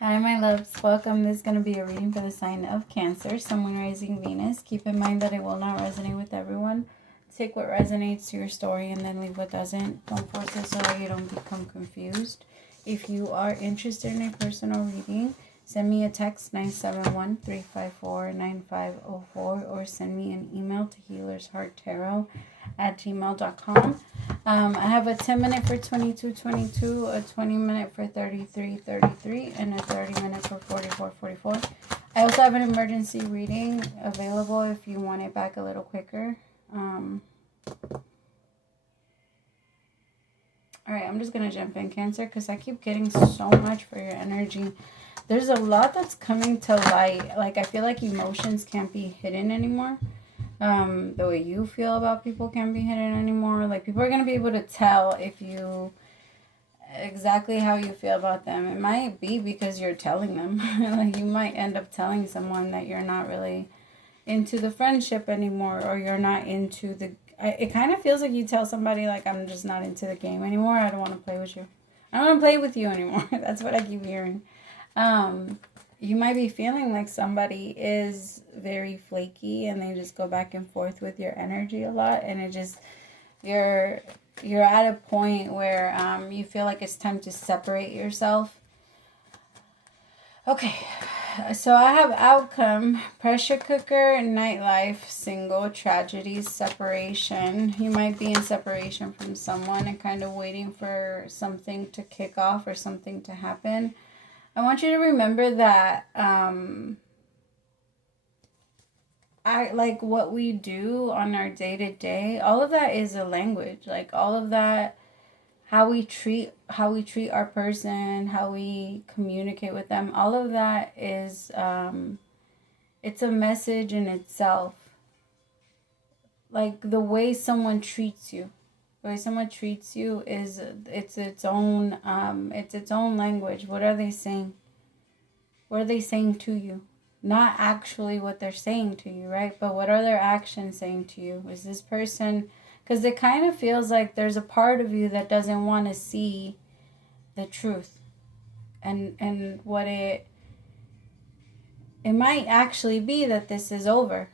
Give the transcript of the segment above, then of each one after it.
Hi, my loves. Welcome. This is going to be a reading for the sign of Cancer, Sun, Moon, Rising, Venus. Keep in mind that it will not resonate with everyone. Take what resonates to your story and then leave what doesn't. Don't force it so that you don't become confused. If you are interested in a personal reading, send me a text 971-354-9504 or send me an email to HealersHeartTarot@gmail.com. I have a 10-minute for 2222, a 20-minute for 3333, and a 30-minute for 4444. I also have an emergency reading available if you want it back a little quicker. Alright, I'm just going to jump in, Cancer, because I keep getting so much for your energy. There's a lot that's coming to light. Like, I feel like emotions can't be hidden anymore. The way you feel about people can't be hidden anymore. Like, people are going to be able to tell if you exactly how you feel about them. It might be because you're telling them. Like, you might end up telling someone that you're not really into the friendship anymore, or you're not into the... It kind of feels like you tell somebody, like, I'm just not into the game anymore. I don't want to play with you. I don't want to play with you anymore. That's what I keep hearing. You might be feeling like somebody is very flaky and they just go back and forth with your energy a lot, and it just, you're at a point where you feel like it's time to separate yourself. Okay, so I have outcome, pressure cooker, nightlife, single, tragedies, separation. You might be in separation from someone and kind of waiting for something to kick off or something to happen. I want you to remember that like what we do on our day-to-day, all of that is a language. Like, all of that, how we treat our person, how we communicate with them, all of that is it's a message in itself. Like, the way someone treats you, the way someone treats you is its own language. What are they saying? What are they saying to you? Not actually what they're saying to you, right? But what are their actions saying to you? Is this person... Because it kind of feels like there's a part of you that doesn't want to see the truth. And what it might actually be that this is over.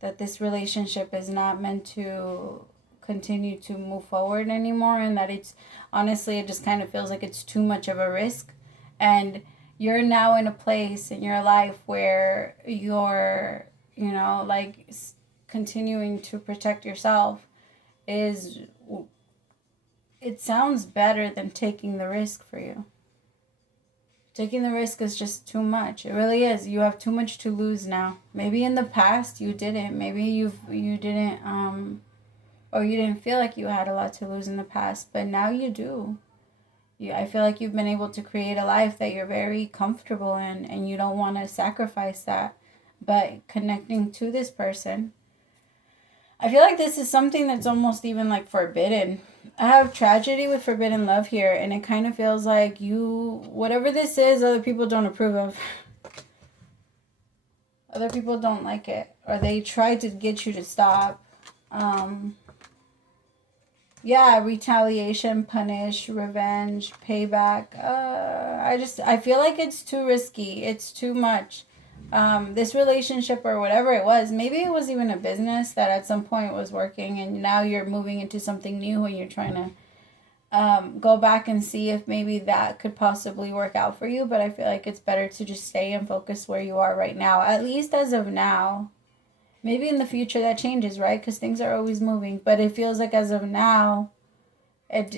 That this relationship is not meant to continue to move forward anymore. And that it's... Honestly, it just kind of feels like it's too much of a risk. And you're now in a place in your life where you're, like, continuing to protect yourself is... It sounds better than taking the risk for you. Taking the risk is just too much. It really is. You have too much to lose now. Maybe in the past you didn't. Maybe you didn't, or you didn't feel like you had a lot to lose in the past, but now you do. I feel like you've been able to create a life that you're very comfortable in, and you don't want to sacrifice that. But connecting to this person, I feel like this is something that's almost even like forbidden. I have tragedy with forbidden love here, and it kind of feels like whatever this is, other people don't approve of. Other people don't like it, or they try to get you to stop. Yeah, retaliation, punish, revenge, payback. I feel like it's too risky. It's too much. This relationship or whatever it was, maybe it was even a business that at some point was working, and now you're moving into something new and you're trying to go back and see if maybe that could possibly work out for you. But I feel like it's better to just stay and focus where you are right now, at least as of now. Maybe in the future that changes, right? Because things are always moving. But it feels like as of now, it's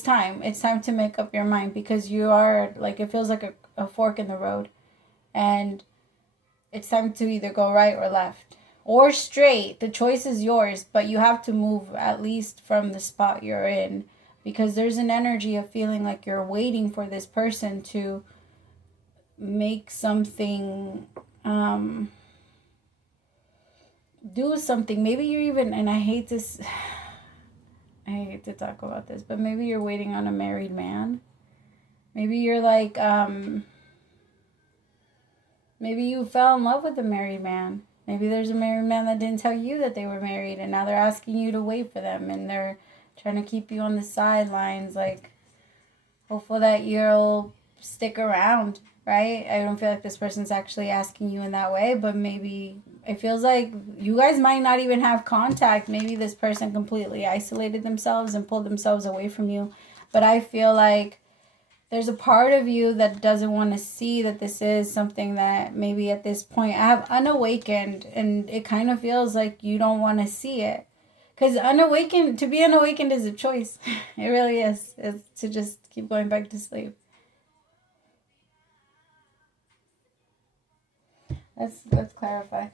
time. It's time to make up your mind, because you are, like, it feels like a fork in the road. And it's time to either go right or left. Or straight. The choice is yours, but you have to move at least from the spot you're in. Because there's an energy of feeling like you're waiting for this person to make something... do something. Maybe you're even, and I hate to talk about this, but maybe you're waiting on a married man. Maybe you're like, maybe you fell in love with a married man. Maybe there's a married man that didn't tell you that they were married, and now they're asking you to wait for them, and they're trying to keep you on the sidelines, like, hopeful that you'll stick around, right? I don't feel like this person's actually asking you in that way, but maybe it feels like you guys might not even have contact. Maybe this person completely isolated themselves and pulled themselves away from you. But I feel like there's a part of you that doesn't want to see that this is something that maybe at this point I have unawakened, and it kind of feels like you don't want to see it. Because to be unawakened is a choice. It really is. It's to just keep going back to sleep. Let's clarify.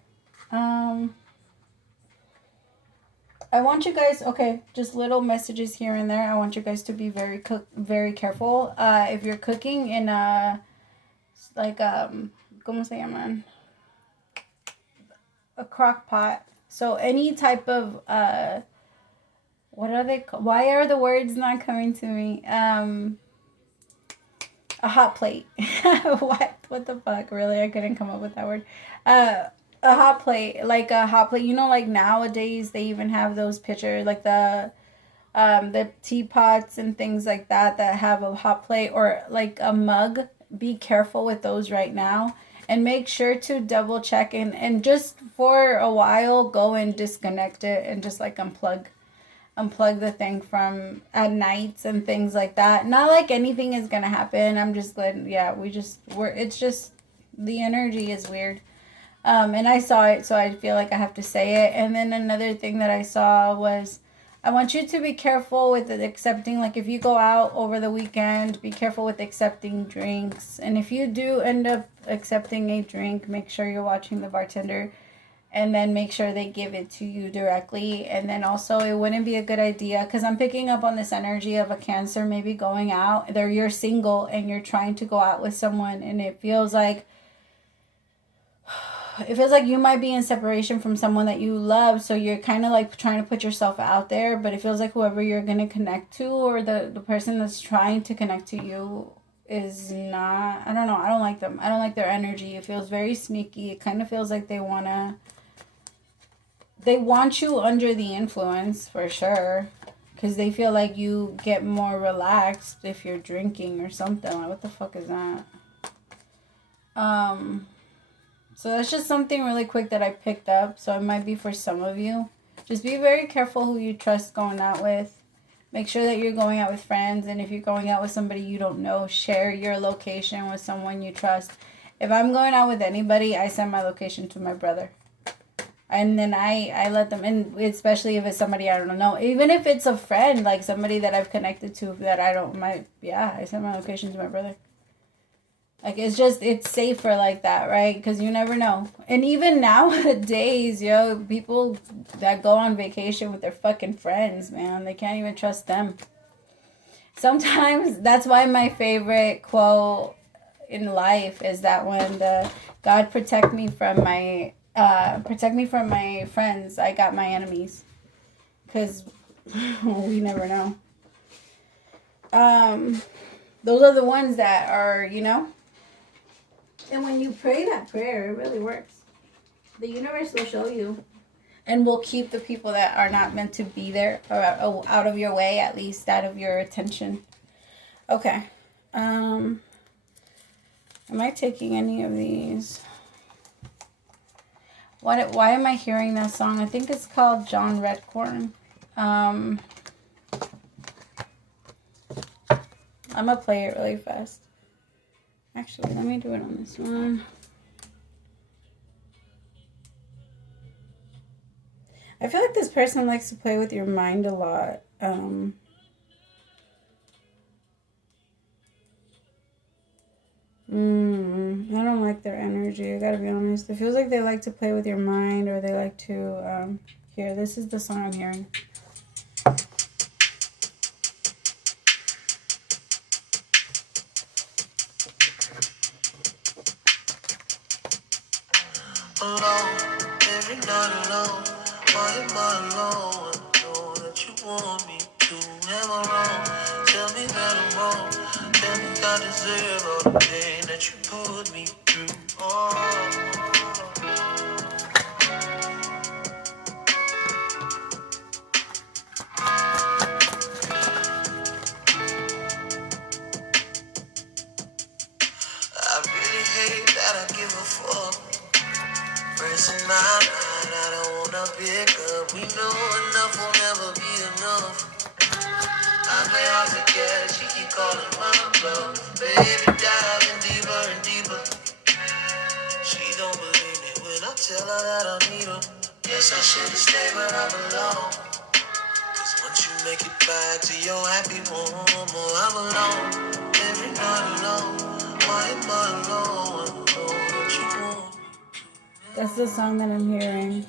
I want you guys, okay, just little messages here and there. I want you guys to be very careful. If you're cooking in a, like, ¿cómo se llaman? A crock pot. So any type of, what are they called? Why are the words not coming to me? A hot plate. What the fuck? Really? I couldn't come up with that word. A hot plate, like a hot plate. You know, like nowadays they even have those pictures, like the teapots and things like that have a hot plate, or like a mug. Be careful with those right now, and make sure to double check and just for a while go and disconnect it and just like unplug the thing from at nights and things like that. Not like anything is gonna happen. I'm just glad. Yeah, it's just the energy is weird. And I saw it, so I feel like I have to say it. And then another thing that I saw was, I want you to be careful with accepting, like if you go out over the weekend, be careful with accepting drinks. And if you do end up accepting a drink, make sure you're watching the bartender, and then make sure they give it to you directly. And then also, it wouldn't be a good idea, because I'm picking up on this energy of a Cancer maybe going out. You're single and you're trying to go out with someone, and it feels like you might be in separation from someone that you love, so you're kind of like trying to put yourself out there, but it feels like whoever you're going to connect to, or the person that's trying to connect to you, is not, I don't know, I don't like them. I don't like their energy. It feels very sneaky. It kind of feels like they want you under the influence, for sure, because they feel like you get more relaxed if you're drinking or something. Like, what the fuck is that? So that's just something really quick that I picked up. So it might be for some of you. Just be very careful who you trust going out with. Make sure that you're going out with friends. And if you're going out with somebody you don't know, share your location with someone you trust. If I'm going out with anybody, I send my location to my brother. And then I let them in, especially if it's somebody I don't know. Even if it's a friend, like somebody that I've connected to that I send my location to my brother. Like, it's safer like that, right? Because you never know. And even nowadays, people that go on vacation with their fucking friends, man, they can't even trust them. Sometimes, that's why my favorite quote in life is that one, God protect me from my friends, I got my enemies. Because we never know. Those are the ones that are, and when you pray that prayer, it really works. The universe will show you. And will keep the people that are not meant to be there, or out of your way, at least out of your attention. Okay. Am I taking any of these? Why am I hearing that song? I think it's called John Redcorn. I'm going to play it really fast. Actually, let me do it on this one. I feel like this person likes to play with your mind a lot. I don't like their energy, I gotta be honest. It feels like they like to play with your mind, or they like to, here, this is the song I'm hearing. Alone, every night alone. Why am I alone? I know that you want me to. Am I wrong? Tell me that I'm wrong. Tell me I deserve all the pain that you put me through. Oh. that I give a fuck. First in my mind, I don't wanna pick up. We know enough will never be enough. I play hard to get, she keep calling my bluff. Baby, diving deeper and deeper. She don't believe me when I tell her that I need her. Guess I should've stayed where I belong. Cause once you make it back to your happy home, I'm alone. Every night alone. Why am I alone? I know what you want. That's the song that I'm hearing.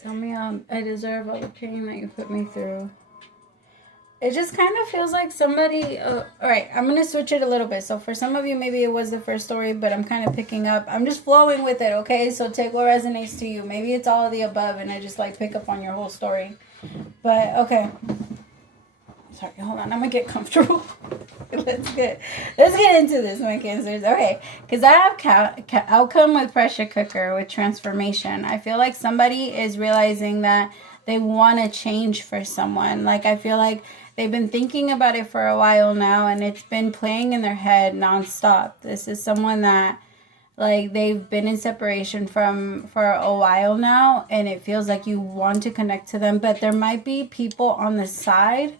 Tell me I deserve all the pain that you put me through. It just kind of feels like somebody... Alright, I'm going to switch it a little bit. So for some of you, maybe it was the first story, but I'm kind of picking up. I'm just flowing with it, okay? So take what resonates to you. Maybe it's all of the above, and I just, like, pick up on your whole story. But, okay. Sorry, hold on. I'm going to get comfortable. Let's get into this, my Cancers. Okay, because I have outcome with pressure cooker with transformation. I feel like somebody is realizing that they want to change for someone. Like, I feel like they've been thinking about it for a while now, and it's been playing in their head nonstop. This is someone that, like, they've been in separation from for a while now, and it feels like you want to connect to them, but there might be people on the side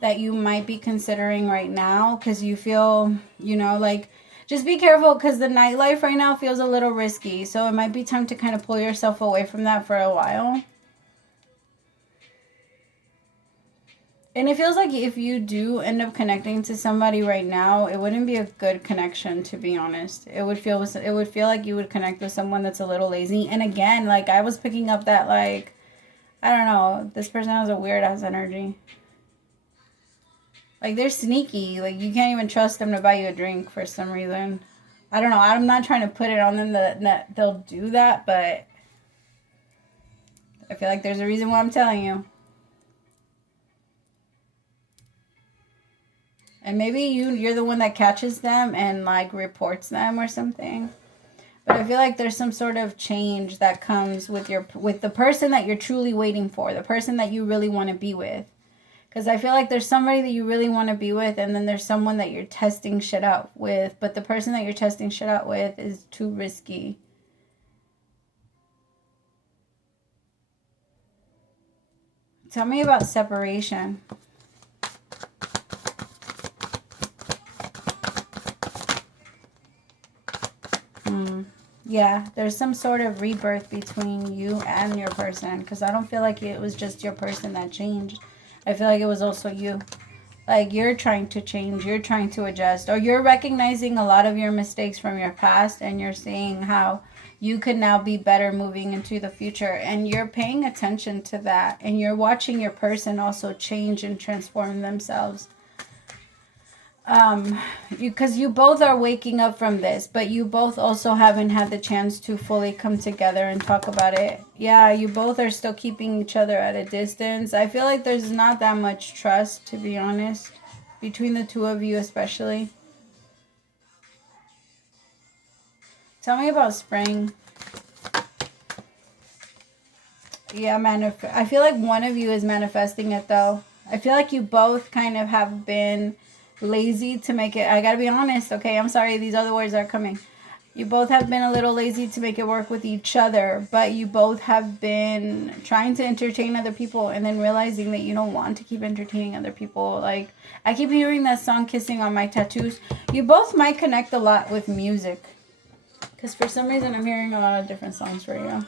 that you might be considering right now because you feel, you know, like, just be careful because the nightlife right now feels a little risky. So it might be time to kind of pull yourself away from that for a while. And it feels like if you do end up connecting to somebody right now, it wouldn't be a good connection, to be honest. It would feel like you would connect with someone that's a little lazy. And again, like, I was picking up that, like, I don't know, this person has a weird ass energy. Like, they're sneaky. Like, you can't even trust them to buy you a drink for some reason. I don't know. I'm not trying to put it on them that they'll do that, but I feel like there's a reason why I'm telling you. And maybe you're the one that catches them and, like, reports them or something. But I feel like there's some sort of change that comes with the person that you're truly waiting for, the person that you really want to be with. Because I feel like there's somebody that you really want to be with, and then there's someone that you're testing shit out with. But the person that you're testing shit out with is too risky. Tell me about separation. Yeah, there's some sort of rebirth between you and your person. Because I don't feel like it was just your person that changed. I feel like it was also you. Like, you're trying to change, you're trying to adjust, or you're recognizing a lot of your mistakes from your past, and you're seeing how you could now be better moving into the future, and you're paying attention to that, and you're watching your person also change and transform themselves. Because you both are waking up from this, but you both also haven't had the chance to fully come together and talk about it. Yeah, you both are still keeping each other at a distance. I feel like there's not that much trust, to be honest, between the two of you especially. Tell me about spring. Yeah, I feel like one of you is manifesting it, though. I feel like you both kind of have been lazy to make it. I gotta be honest, okay? I'm sorry, these other words are coming. You both have been a little lazy to make it work with each other, but you both have been trying to entertain other people and then realizing that you don't want to keep entertaining other people. Like, I keep hearing that song, Kissing on My Tattoos. You both might connect a lot with music, because for some reason I'm hearing a lot of different songs for you.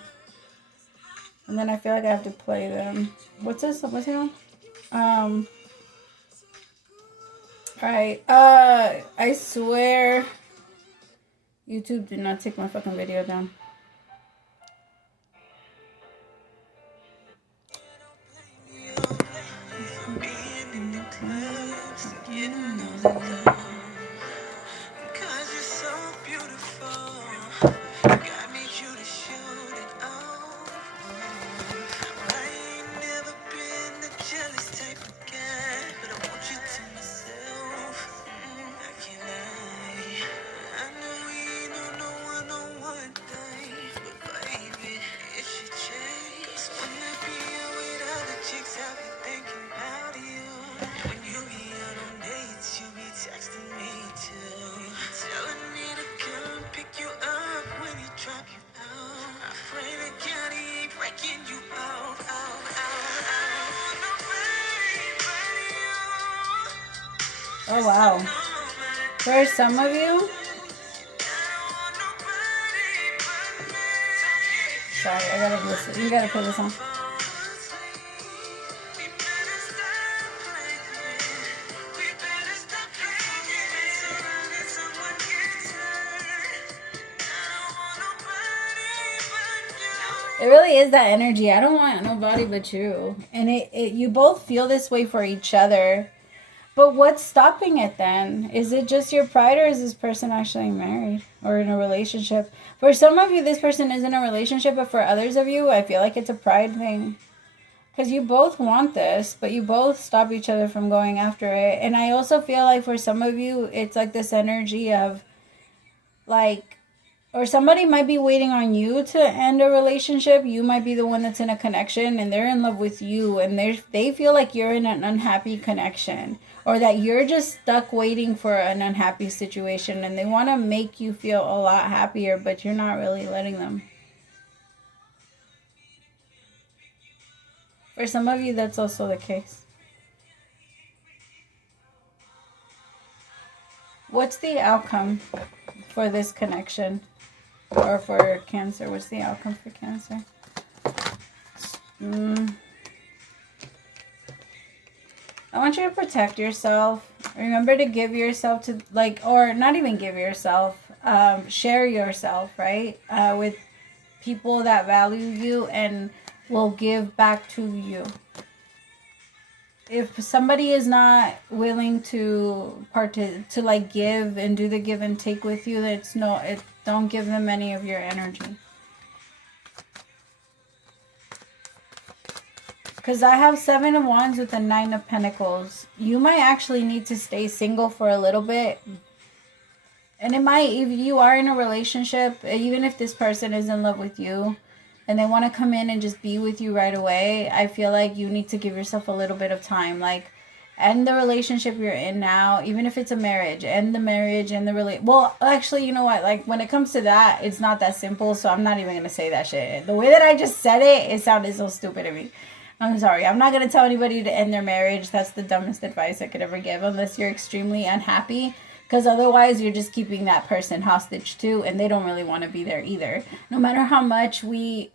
And then I feel like I have to play them. What's this? What's it on? Alright, I swear YouTube did not take my fucking video down. Oh, wow. For some of you, sorry, I gotta listen. You gotta put this on. It really is that energy. I don't want nobody but you. And you both feel this way for each other. But what's stopping it then? Is it just your pride, or is this person actually married or in a relationship? For some of you, this person is in a relationship, but for others of you, I feel like it's a pride thing. Because you both want this, but you both stop each other from going after it. And I also feel like for some of you, it's like this energy of like, or somebody might be waiting on you to end a relationship. You might be the one that's in a connection and they're in love with you, and they feel like you're in an unhappy connection, or that you're just stuck waiting for an unhappy situation, and they want to make you feel a lot happier, but you're not really letting them. For some of you, that's also the case. What's the outcome for this connection? Or for Cancer, what's the outcome for Cancer? I want you to protect yourself. Remember to give yourself to, like, or not even give yourself, share yourself, right? With people that value you and will give back to you. If somebody is not willing to like give and do the give and take with you, don't give them any of your energy. Because I have 7 of Wands with the 9 of Pentacles. You might actually need to stay single for a little bit. And it might, if you are in a relationship, even if this person is in love with you and they want to come in and just be with you right away, I feel like you need to give yourself a little bit of time. Like, end the relationship you're in now, even if it's a marriage. End the marriage and well, actually, you know what? Like, when it comes to that, it's not that simple, so I'm not even going to say that shit. The way that I just said it, it sounded so stupid to me. I'm sorry. I'm not going to tell anybody to end their marriage. That's the dumbest advice I could ever give, unless you're extremely unhappy. Because otherwise, you're just keeping that person hostage too, and they don't really want to be there either. No matter how much we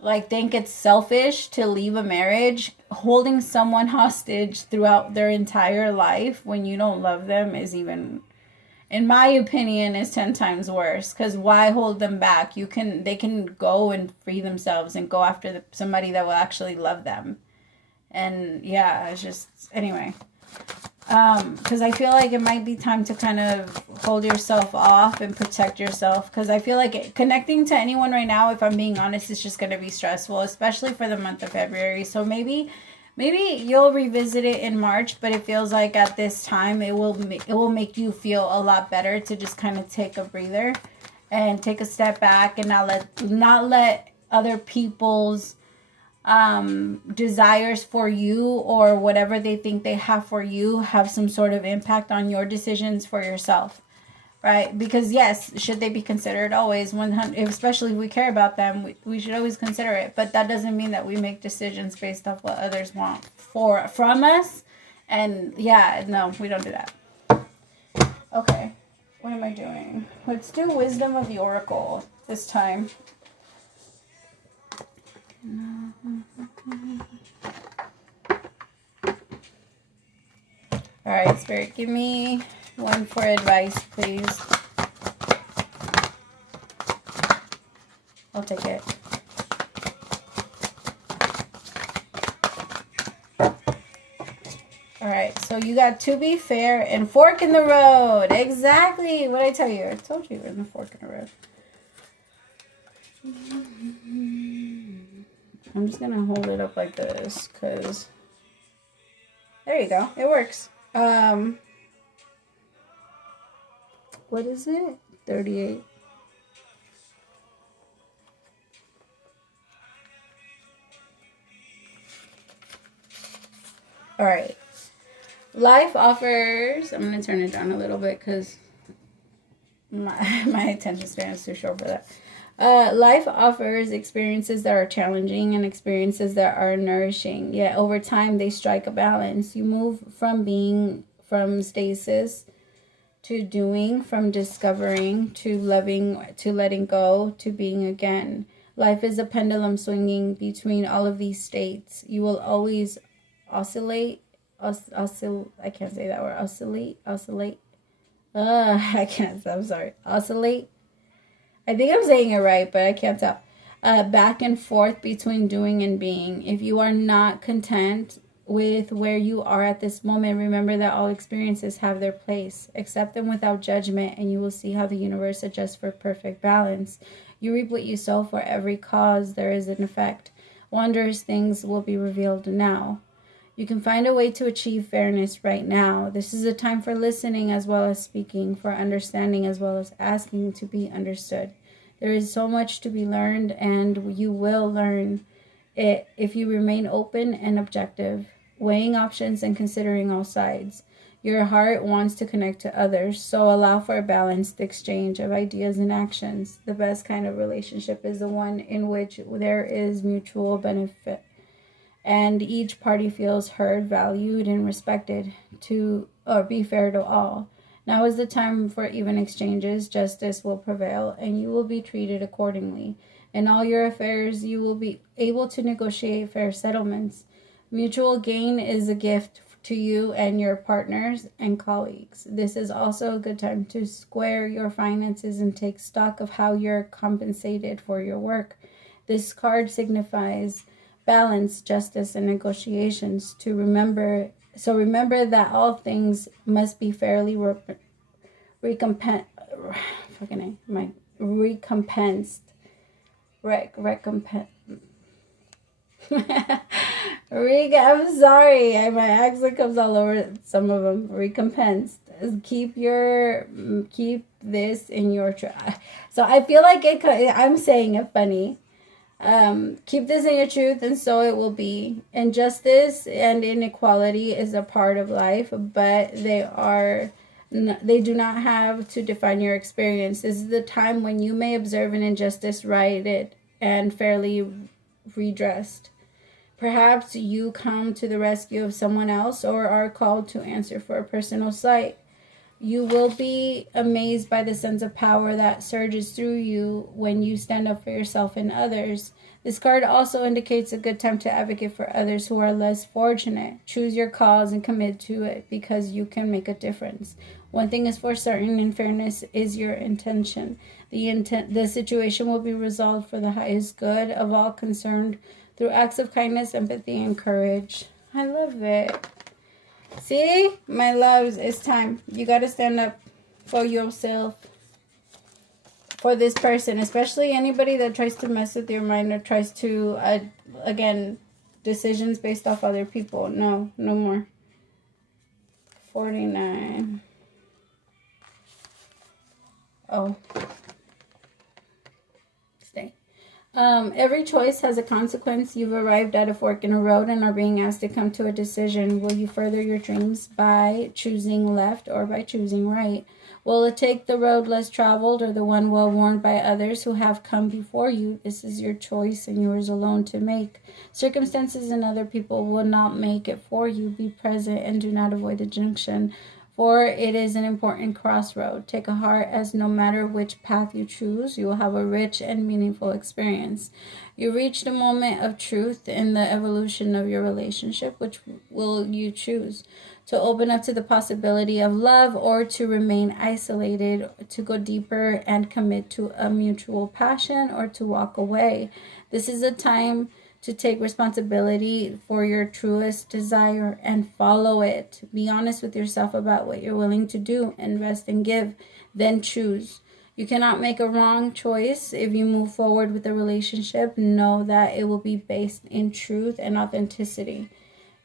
like think it's selfish to leave a marriage, holding someone hostage throughout their entire life when you don't love them is even, in my opinion, is 10 times worse. Because why hold them back? They can go and free themselves and go after somebody that will actually love them. And yeah, it's just, anyway. Because I feel like it might be time to kind of hold yourself off and protect yourself. Because I feel like connecting to anyone right now, if I'm being honest, is just going to be stressful, especially for the month of February. So maybe you'll revisit it in March, but it feels like at this time it will make you feel a lot better to just kind of take a breather and take a step back and not let other people's desires for you or whatever they think they have for you have some sort of impact on your decisions for yourself, right? Because yes, should they be considered? Always, 100, especially if we care about them, we should always consider it. But that doesn't mean that we make decisions based off what others want from us. And yeah, no, we don't do that. Okay, what am I doing? Let's do Wisdom of the Oracle this time. All right, Spirit, give me one for advice, please. I'll take it. All right, so you got To Be Fair and Fork in the Road. Exactly what I tell you. I told you in the Fork in the Road. I'm just going to hold it up like this because there you go. It works. What is it? 38. All right. Life offers, I'm going to turn it down a little bit because my attention span is too short for that. Life offers experiences that are challenging and experiences that are nourishing. Yet over time, they strike a balance. You move from stasis to doing, from discovering to loving, to letting go, to being again. Life is a pendulum swinging between all of these states. You will always oscillate. I can't say that word. Oscillate. I can't. I'm sorry. Oscillate. I think I'm saying it right, but I can't tell. Back and forth between doing and being. If you are not content with where you are at this moment, remember that all experiences have their place. Accept them without judgment, and you will see how the universe adjusts for perfect balance. You reap what you sow. For every cause, there is an effect. Wondrous things will be revealed now. You can find a way to achieve fairness right now. This is a time for listening as well as speaking, for understanding as well as asking to be understood. There is so much to be learned, and you will learn it if you remain open and objective, weighing options and considering all sides. Your heart wants to connect to others, so allow for a balanced exchange of ideas and actions. The best kind of relationship is the one in which there is mutual benefit, and each party feels heard, valued, and respected, to or be fair to all. Now is the time for even exchanges. Justice will prevail, and you will be treated accordingly. In all your affairs, you will be able to negotiate fair settlements. Mutual gain is a gift to you and your partners and colleagues. This is also a good time to square your finances and take stock of how you're compensated for your work. This card signifies balance, justice, and negotiations. Remember that all things must be fairly recompensed. I'm sorry, my accent comes all over some of them. Recompensed. Keep this in your so I feel like I'm saying it funny. Keep this in your truth, and so it will be. Injustice and inequality is a part of life, but they do not have to define your experience. This is the time when you may observe an injustice righted and fairly redressed. Perhaps you come to the rescue of someone else or are called to answer for a personal slight. You will be amazed by the sense of power that surges through you when you stand up for yourself and others. This card also indicates a good time to advocate for others who are less fortunate. Choose your cause and commit to it, because you can make a difference. One thing is for certain, and fairness is your intention. The situation will be resolved for the highest good of all concerned through acts of kindness, empathy, and courage. I love it. See, my loves, it's time. You got to stand up for yourself, for this person, especially anybody that tries to mess with your mind or tries to, again, decisions based off other people. No more. 49. Oh. Stay. Every choice has a consequence. You've arrived at a fork in a road and are being asked to come to a decision. Will you further your dreams by choosing left or by choosing right? Will it take the road less traveled or the one well-worn by others who have come before you? This is your choice and yours alone to make. Circumstances and other people will not make it for you. Be present and do not avoid the junction, for it is an important crossroad. Take a heart, as no matter which path you choose, you will have a rich and meaningful experience. You reach the moment of truth in the evolution of your relationship. Which will you choose? To open up to the possibility of love, or to remain isolated, to go deeper and commit to a mutual passion, or to walk away. This is a time to take responsibility for your truest desire and follow it. Be honest with yourself about what you're willing to do, invest and give, then choose. You cannot make a wrong choice. If you move forward with a relationship, know that it will be based in truth and authenticity.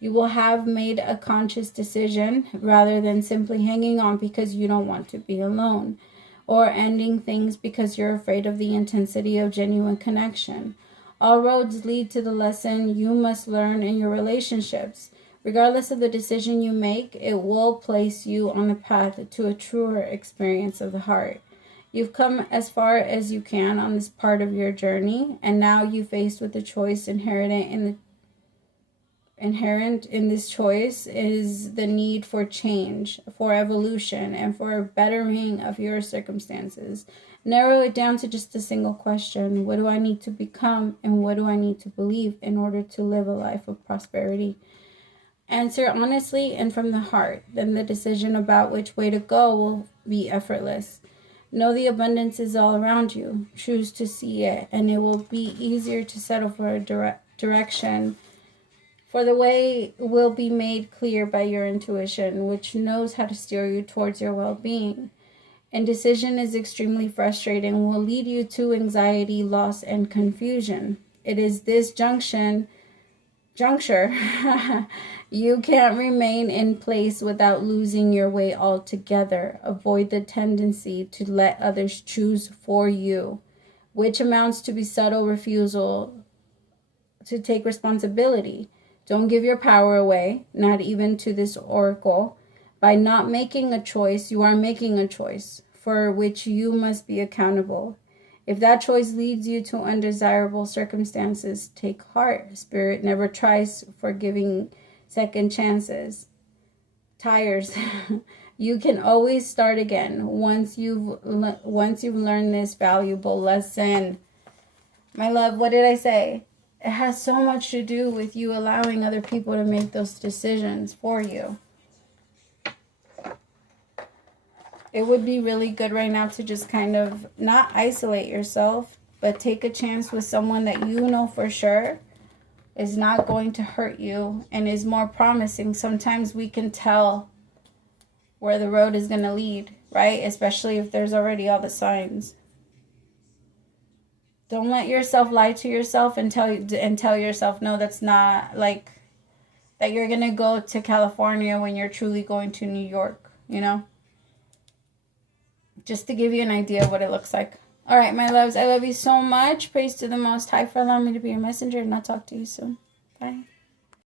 You will have made a conscious decision rather than simply hanging on because you don't want to be alone, or ending things because you're afraid of the intensity of genuine connection. All roads lead to the lesson you must learn in your relationships. Regardless of the decision you make, it will place you on the path to a truer experience of the heart. You've come as far as you can on this part of your journey, and now you faced with the choice inherent in this choice is the need for change, for evolution, and for a bettering of your circumstances. Narrow it down to just a single question. What do I need to become, and what do I need to believe in order to live a life of prosperity? Answer honestly and from the heart. Then the decision about which way to go will be effortless. Know the abundance is all around you. Choose to see it, and it will be easier to settle for a direction. For the way will be made clear by your intuition, which knows how to steer you towards your well-being. Indecision is extremely frustrating and will lead you to anxiety, loss, and confusion. It is this juncture you can't remain in place without losing your way altogether. Avoid the tendency to let others choose for you, which amounts to be subtle refusal to take responsibility. Don't give your power away, not even to this oracle. By not making a choice, you are making a choice for which you must be accountable. If that choice leads you to undesirable circumstances, take heart. Spirit never tries for giving second chances. Tires. You can always start again once you've learned this valuable lesson. My love, what did I say? It has so much to do with you allowing other people to make those decisions for you. It would be really good right now to just kind of not isolate yourself, but take a chance with someone that you know for sure is not going to hurt you and is more promising. Sometimes we can tell where the road is going to lead, right? Especially if there's already all the signs. Don't let yourself lie to yourself and tell yourself, no, that's not, like, that you're going to go to California when you're truly going to New York, you know? Just to give you an idea of what it looks like. All right, my loves, I love you so much. Praise to the Most High for allowing me to be your messenger, and I'll talk to you soon. Bye.